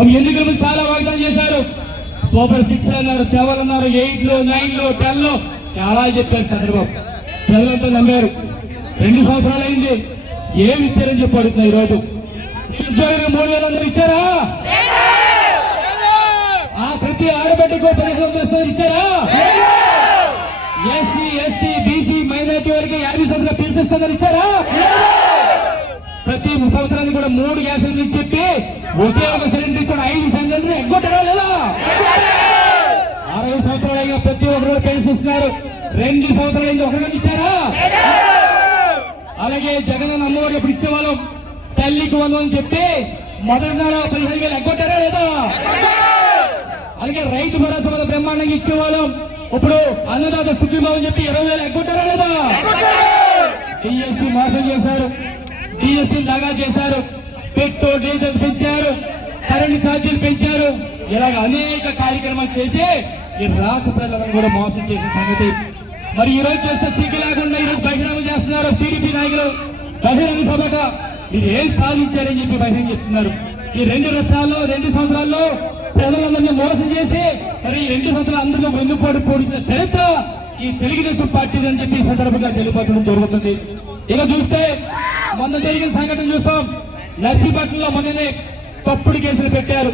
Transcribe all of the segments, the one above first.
ఎన్నికలు చాలా వాగ్దానం చేశారు. సూపర్ 6 అన్నారు, 7 అన్నారు, 8 9 10 చాలా చెప్పారు చంద్రబాబు. ప్రజలంతా నమ్మారు. 2 సంవత్సరాలు అయింది, ఏమి ఇచ్చారని చెప్పి అడుగుతున్నా. ఈరోజు 3,000 అందరూ ఇచ్చారా? ప్రతి ఆడబిడ్డకు 15,000 ఇచ్చారా? ఎస్సీ ఎస్టీ బీసీ మైనార్టీ వారికి 50 సంవత్సరాల పెన్షన్ ఇచ్చారా? ప్రతి సంవత్సరానికి కూడా 3 గ్యాస్ సిలిండర్లు చెప్పి ఒకే ఒక సిలిండర్ ఇచ్చాడు. 5 సిలిండర్లు ఎగ్గొట్టారా లేదా? 60 సంవత్సరాలు అయినా ప్రతి ఒక్కరు పెన్షన్ ఇస్తున్నారు. 2 సంవత్సరాలు అయింది, ఒకరిని ఇచ్చారా? అలాగే జగన్ అమ్మఒడి ఎప్పుడు ఇచ్చేవాళ్ళం, తల్లికి 100 అని చెప్పి మొదటి నెల 15,000 ఎగ్గొట్టారా లేదా? అలాగే రైతు భరోసా వల్ల బ్రహ్మాండంగా ఇచ్చేవాళ్ళం, ఇప్పుడు అన్నదాత సుఖీభావం అని చెప్పి 20,000 ఎగ్గొట్టారా లేదా? డిఎస్సీ మోసం చేశారు, డిఎస్సీ దగా చేశారు, పెట్రోల్ డీజిల్ పెంచారు, కరెంటు ఛార్జీలు పెంచారు. ఇలాగ అనేక కార్యక్రమాలు చేసి ఈ రాష్ట్ర ప్రజలను కూడా మోసం చేసిన సంగతి మరి ఈ రోజు చేస్తే సిగ్గు లేకుండా ఈ రోజు బహిరంగ చేస్తున్నారు. టీడీపీ నాయకులు బహిరంగ సభట మీరు ఏం సాధించారని చెప్పి బహిరంగ చెప్తున్నారు. ఈ 2 సంవత్సరాల్లో ప్రజలందరినీ మోసం చేసి మరి 2 సంవత్సరాలు అందరిలో వెన్నుపోటు పొడిచిన చరిత్ర ఈ తెలుగుదేశం పార్టీ అని చెప్పి సందర్భంగా తెలియపరచడం జరుగుతుంది. ఇక చూస్తే మొన్న జరిగిన సంఘటన చూస్తాం. నర్సీపట్నంలో మొన్ననే తప్పుడు కేసులు పెట్టారు.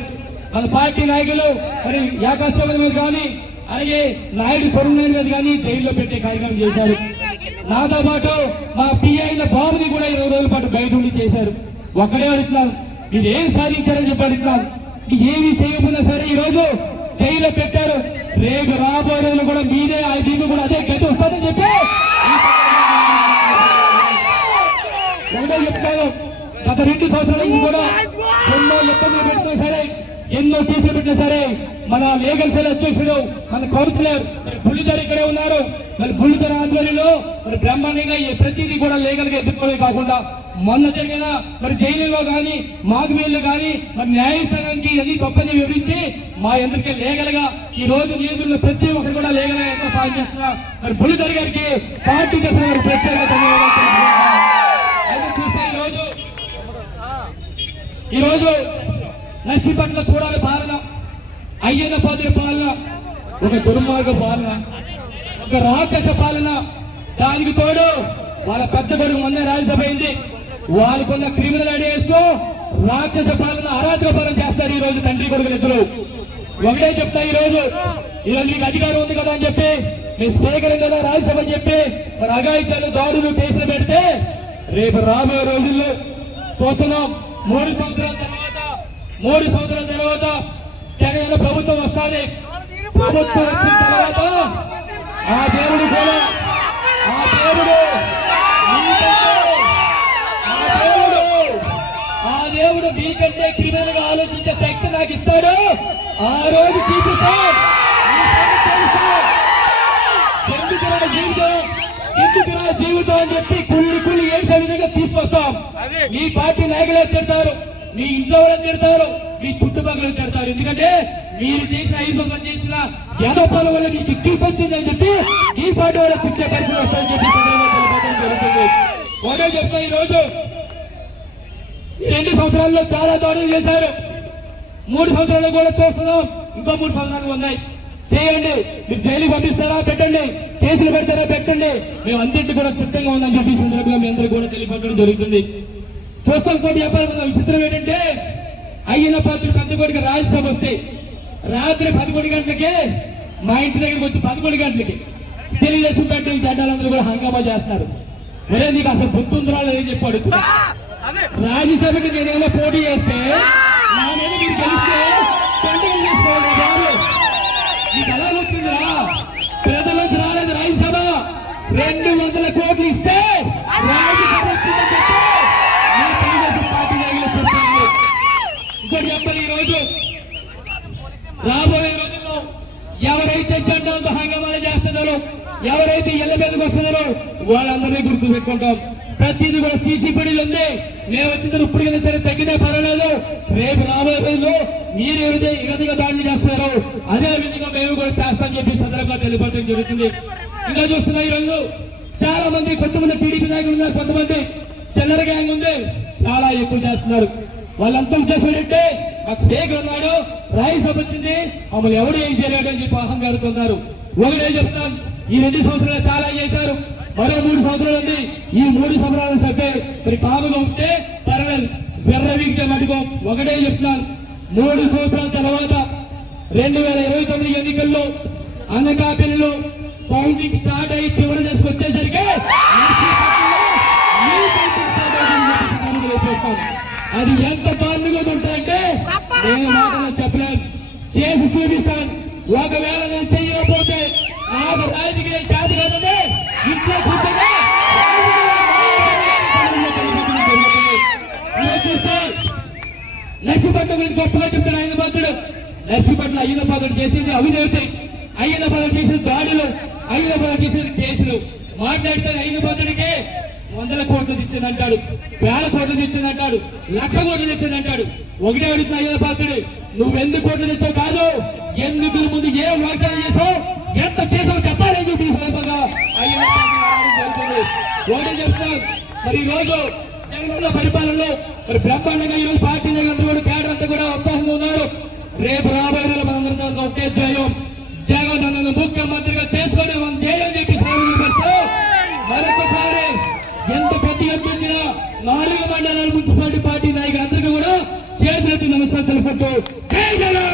మన పార్టీ నాయకులు మరి యాకాశం మీద కానీ అలాగే నాయుడు స్వరంనాయుడు మీద కానీ జైల్లో పెట్టే కార్యక్రమం చేశారు. నాతో పాటు మా పిఐ అయిన బాబుని కూడా 20 రోజుల పాటు బయట ఉండి చేశారు. ఒక్కడే అడుగుతున్నాను, మీరు ఏం సాధించారని చెప్పి అడుగుతున్నాను. ఏమి చేయకుండా సరే ఈ రోజు జైల్లో పెట్టారు. రేపు రాబోయే రోజులు కూడా మీరే దీన్ని కూడా అదే గతి వస్తుందని చెప్పి చెప్తాను. గత 2 సంవత్సరాల నుంచి కూడా ఎన్నో ఇబ్బందులు పెట్టినా సరే, ఎన్నో కేసులు పెట్టినా సరే మన లీగల్ సెల్ అధ్యక్షుడు మన కౌన్సిలర్ బుల్లిధర్ ఇక్కడే ఉన్నారు. మరి బుల్లిధర్ ఆధ్వర్యంలో మరి బ్రహ్మాండంగా ప్రతిదీ కూడా లీగల్ గా ఎదుర్కోవడమే కాకుండా మొన్న జరిగిన మరి జైలులో కానీ మాగుమేళ్ళు కానీ మరి న్యాయస్థానానికి అన్ని తప్పని వివరించి మా అందరికీ లీగల్ గా ఈ రోజు నియోజకవర్గంలో ప్రతి ఒక్కరు కూడా లీగల్ గా ఎంతో సాయం చేస్తున్నా మరి బుల్లిధర్ గారికి పార్టీ తరఫున ప్రత్యేక ధన్యవాదాలు. అయితే చూస్తే ఈరోజు నర్సీపట్నంలో చూడాలి పాలన, అయ్యన్న పాత్ర పాలన, ఒక దుర్మార్గ పాలన, ఒక రాక్షస పాలన. దానికి తోడు వాళ్ళ పెద్ద కొడుకు మొన్న రాజ్యసభ అయింది. వాళ్ళకున్న క్రిమినల్ ఐడియాస్తో రాక్షస పాలన అరాచక పాలన చేస్తారు ఈ రోజు తండ్రి కొడుకులు ఇద్దరు. ఒకటే చెప్తా, ఈ రోజు మీకు అధికారం ఉంది కదా అని చెప్పి మీ స్పీకర్ కదా రాజ్యసభ అని చెప్పి మరి అఘాయిత్యాలు దాడులు కేసులు పెడితే రేపు రాబోయే రోజుల్లో చూస్తున్నాం. 3 సంవత్సరాల తర్వాత జగన్ ప్రభుత్వం వస్తుంది. ప్రభుత్వం వచ్చిన తర్వాత ఆ దేవుడు కూడా ఆ దేవుడు మీకంటే క్రిమినల్ గా ఆలోచించే శక్తి నాకు ఇస్తాడు. ఆ రోజు చూపిస్తాం. ఎందుకురా జీవితం అని చెప్పి కుళ్ళి ఏడ్చే విధంగా తీసుకొస్తాం. మీ పార్టీ నాయకులే తిడతారు, మీ ఇంట్లో వాళ్ళని తిడతారు, మీ చుట్టుపక్కల తిడతారు. ఎందుకంటే మీరు చేసిన 5 సంవత్సరాలు చేసిన యాదపాల వల్ల మీకు తీసుకొచ్చింది అని చెప్పి ఈ పార్టీ వాళ్ళకి ఇచ్చే పరిస్థితి వస్తుందని చెప్పి జరుగుతుంది. ఒకటే చెప్తా, ఈ రోజు 2 సంవత్సరాల్లో చాలా దాడులు చేశారు. 3 సంవత్సరాలు కూడా చూస్తున్నాం. ఇంకో 3 సంవత్సరాలు ఉన్నాయి. చేయండి. మీరు జైలుకి పంపిస్తారా పెట్టండి, కేసులు పెడతారా పెట్టండి, మేము అందరికీ కూడా సిద్ధంగా ఉందని చెప్పి సందర్భంగా మీ అందరికీ కూడా తెలియపరచడం జరుగుతుంది. చూస్తాం. కోటి వ్యాపారం విచిత్రం ఏంటంటే అయ్యన్న పాత్ర పెద్ద కోటికి రాజ్యసభ వస్తే రాత్రి 11 గంటలకి మా ఇంటి దగ్గరికి వచ్చి 11 గంటలకి తెలుగుదేశం పార్టీ జెండాలందరూ కూడా హంగామా చేస్తున్నారు. మరే నీకు అసలు బుద్ధుందరా లేదని చెప్పి అడుగుతున్నా. రాజ్యసభకి నేనేమో పోటీ చేస్తే నా మీద మీరు గెలిస్తే పండుగలు చేసుకోవాలి బాబు. నీకు ఎలా వచ్చిందిరా? ప్రజలకు రాలేదు రాజ్యసభ. 200 కోట్లు ఇస్తే రాజ్యసభ వచ్చిందని చెప్పి ఇంకోటి చెప్పాలి. ఈ రోజు రాబోయే రోజుల్లో ఎవరైతే జెండాలతో హంగామాలు చేస్తున్నారో, ఎవరైతే ఇళ్ల మీదకి వస్తున్నారో వాళ్ళందరినీ గుర్తు పెట్టుకుంటాం. ప్రతిదీ కూడా సీసీ పీడీలు ఉంది. మేము వచ్చిన ఇప్పటికైనా సరే తగ్గితే పర్వాలేదు. రేపు రాబోయే రోజుల్లో మీరు ఎవరైతే ఈ విధంగా దాడులు చేస్తున్నారో అదే విధంగా మేము కూడా చేస్తామని చెప్పి సందర్భంగా తెలియపరచడం జరుగుతుంది. ఇంకా చూస్తున్నా ఈ రోజు చాలా మంది కొంతమంది టీడీపీ నాయకులు ఉన్నారు, కొంతమంది చిల్లర గ్యాంగ్ ఉంది, చాలా ఎక్కువ చేస్తున్నారు. వాళ్ళంతా ఉద్దేశం ఏంటంటే మాకు స్పీకర్ ఉన్నాడు, రాజ్యసభ వచ్చింది, మమ్మల్ని ఎవడు ఏం చేయలేడు అని చెప్పి అహంకారుతున్నారు. ఒకటే చెప్తాను, ఈ 2 సంవత్సరాలు చాలా చేశారు, మరో 3 సంవత్సరాలు ఉంది. ఈ 3 సంవత్సరాలు చెప్పారు మరి కాముగా ఉంటే పర్వాలేదు, వెర్రవిగితే మటుకో. ఒకటే చెప్తున్నాను, 3 సంవత్సరాల తర్వాత 2029 ఎన్నికల్లో అనకాపల్లిలో కౌంటింగ్ స్టార్ట్ అయ్యి చివరి దశకు వచ్చేసరికి అది ఎంత దారుణంగా ఉంటాయంటే నేను మాటలో చెప్పలేను, చేసి చూపిస్తాను. ఒకవేళ నేను చెయ్యకపోతే నాకు రాజకీయ చేత కాదని ఇంట్లో కూర్చొని చూస్తే లక్ష్మీపట్నం గురించి గొప్పగా చెప్తాడు ఆయన భద్రుడు. లక్ష్మీపట్నం అయ్యన భద్రుడు చేసింది అవినీతి, అయ్యన భద్రుడు చేసిన దాడులు, అయ్యన భద్రుడు చేసిన కేసులు మాట్లాడితే అయ్యన భద్రుడికి 100 కోట్లు తెచ్చిందంటాడు, 1000 కోట్లు తెచ్చిందంటాడు, 1,00,000 కోట్లు తెచ్చిందంటాడు. ఒకటే అడుగుతున్నా అయ్యన భద్రుడు, నువ్వెందుకు కోట్లు తెచ్చావు కాదు, ఎన్నికల ముందు ఏం వాగ్దానం చేసావు, ఎంత చేసావు చెప్పాలని చెప్పి అయ్యన జరుగుతుంది. ఒకటే చెప్తున్నాను, మరి ఈ రోజు జగనన్న పరిపాలనలో మరి బ్రహ్మాండంగా ఈ రోజు పార్టీ కూడా కేడర్ అంతా కూడా ఉత్సాహంగా ఉన్నారు. రేపు రాబోయే నెల మనందరం ఒకే ధ్యేయం, జగన్ అన్నను ముఖ్యమంత్రిగా చేసుకుని మనం ధ్యేయం చెప్పి మరొకసారి ఎంత పెద్ద ఎత్తు వచ్చినా 4 మండలాల మున్సిపాలిటీ పార్టీ నాయకులందరికీ కూడా చేతులెత్తి నమస్కారం తెలుపుతూ జై జగన్.